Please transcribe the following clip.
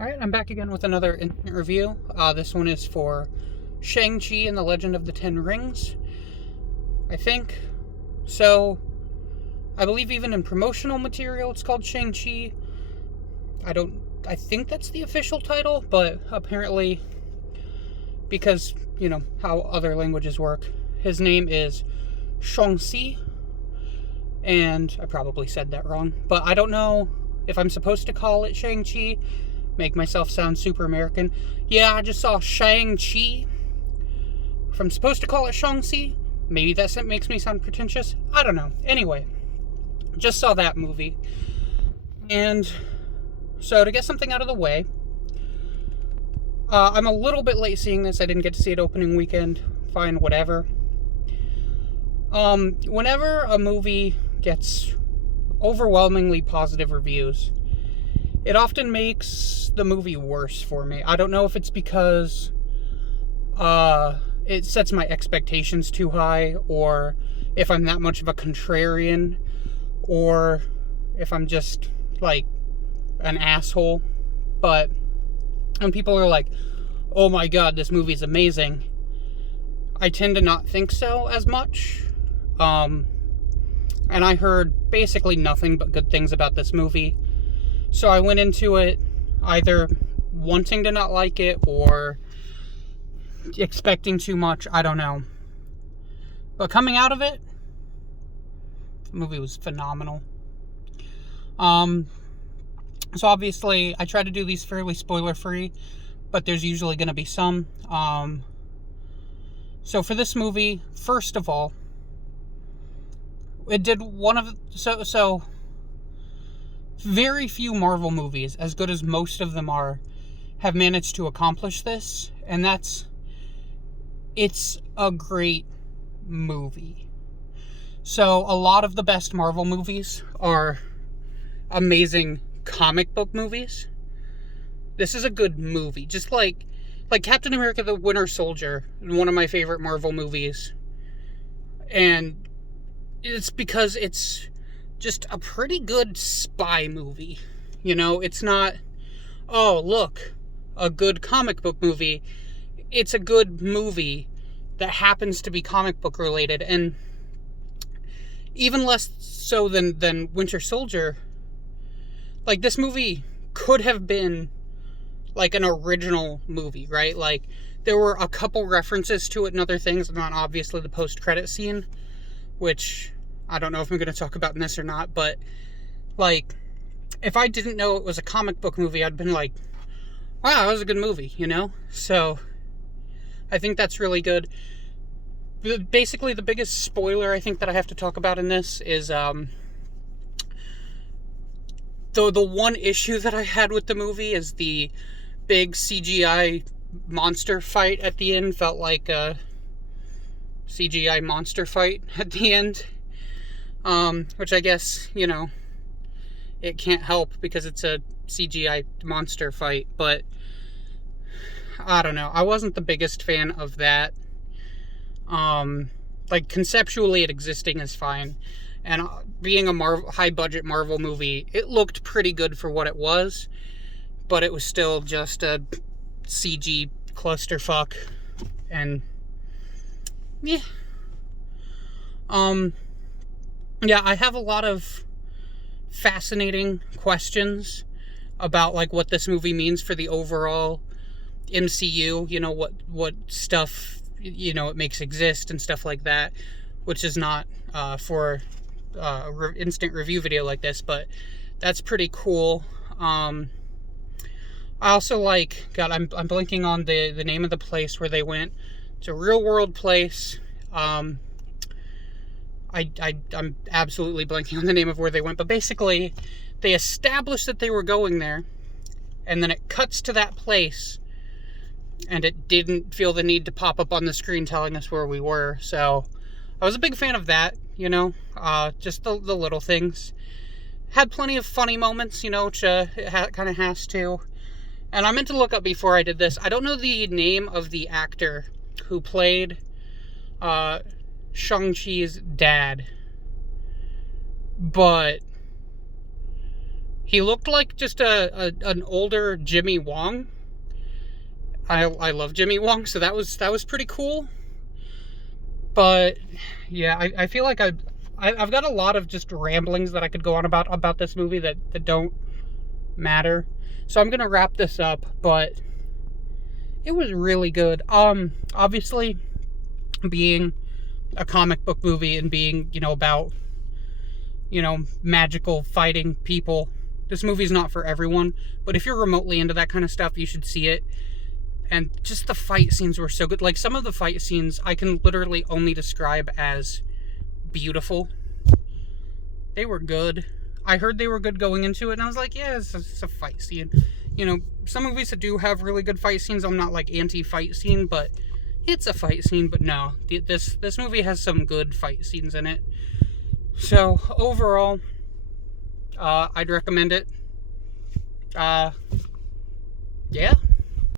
Alright, I'm back again with another instant review. This one is for Shang-Chi and the Legend of the Ten Rings, I think. So, I believe even in promotional material it's called Shang-Chi. I think that's the official title, but apparently, because, how other languages work, his name is Shang-Chi, and I probably said that wrong, but I don't know if I'm supposed to call it Shang-Chi, make myself sound super American. Yeah, I just saw Shang-Chi. If I'm supposed to call it Shang-Chi, maybe that makes me sound pretentious. I don't know. Anyway, just saw that movie. And so to get something out of the way, I'm a little bit late seeing this. I didn't get to see it opening weekend. Fine, whatever. Whenever a movie gets overwhelmingly positive reviews, it often makes the movie worse for me. I don't know if it's because it sets my expectations too high, or if I'm that much of a contrarian, or if I'm just like an asshole. But when people are like, oh my god, this movie's amazing, I tend to not think so as much. And I heard basically nothing but good things about this movie. So I went into it either wanting to not like it or expecting too much. I don't know. But coming out of it, the movie was phenomenal. So obviously, I try to do these fairly spoiler-free, but there's usually going to be some. So for this movie, first of all, it did one of... So very few Marvel movies, as good as most of them are, have managed to accomplish this, and it's a great movie. So a lot of the best Marvel movies are amazing comic book movies. This is a good movie, just like Captain America the Winter Soldier, one of my favorite Marvel movies. And it's because it's just a pretty good spy movie. It's not, oh, look, a good comic book movie. It's a good movie that happens to be comic book related, and even less so than Winter Soldier. Like, this movie could have been like an original movie, right? Like, there were a couple references to it and other things, not obviously the post-credit scene, which I don't know if I'm going to talk about in this or not, but like, if I didn't know it was a comic book movie, I'd been like, wow, that was a good movie, So I think that's really good. Basically, the biggest spoiler I think that I have to talk about in this is the one issue that I had with the movie is the big CGI monster fight at the end. Felt like a CGI monster fight at the end. Which I guess, it can't help because it's a CGI monster fight, but I don't know. I wasn't the biggest fan of that. Conceptually it existing is fine, and being a high-budget Marvel movie, it looked pretty good for what it was, but it was still just a CG clusterfuck, and yeah. Yeah, I have a lot of fascinating questions about, like, what this movie means for the overall MCU, what stuff, it makes exist and stuff like that, which is not for instant review video like this, but that's pretty cool. I also God, I'm blanking on the name of the place where they went. It's a real world place. I'm absolutely blanking on the name of where they went, but basically they established that they were going there, and then it cuts to that place, and it didn't feel the need to pop up on the screen telling us where we were. So I was a big fan of that, just the little things. Had plenty of funny moments, which it kind of has to. And I meant to look up before I did this. I don't know the name of the actor who played Shang-Chi's dad, but He looked like just an older Jimmy Wong. I love Jimmy Wong, so that was pretty cool. But yeah, I feel like I've got a lot of just ramblings that I could go on about this movie that don't matter. So I'm gonna wrap this up, but it was really good. Obviously, being a comic book movie and being, about, magical fighting people, this movie's not for everyone. But if you're remotely into that kind of stuff, you should see it. And just the fight scenes were so good. Like, some of the fight scenes I can literally only describe as beautiful. They were good. I heard they were good going into it, and I was like, yeah, it's a fight scene. Some movies that do have really good fight scenes, I'm not like anti-fight scene, but it's a fight scene. But no, this movie has some good fight scenes in it. So overall, I'd recommend it. Yeah,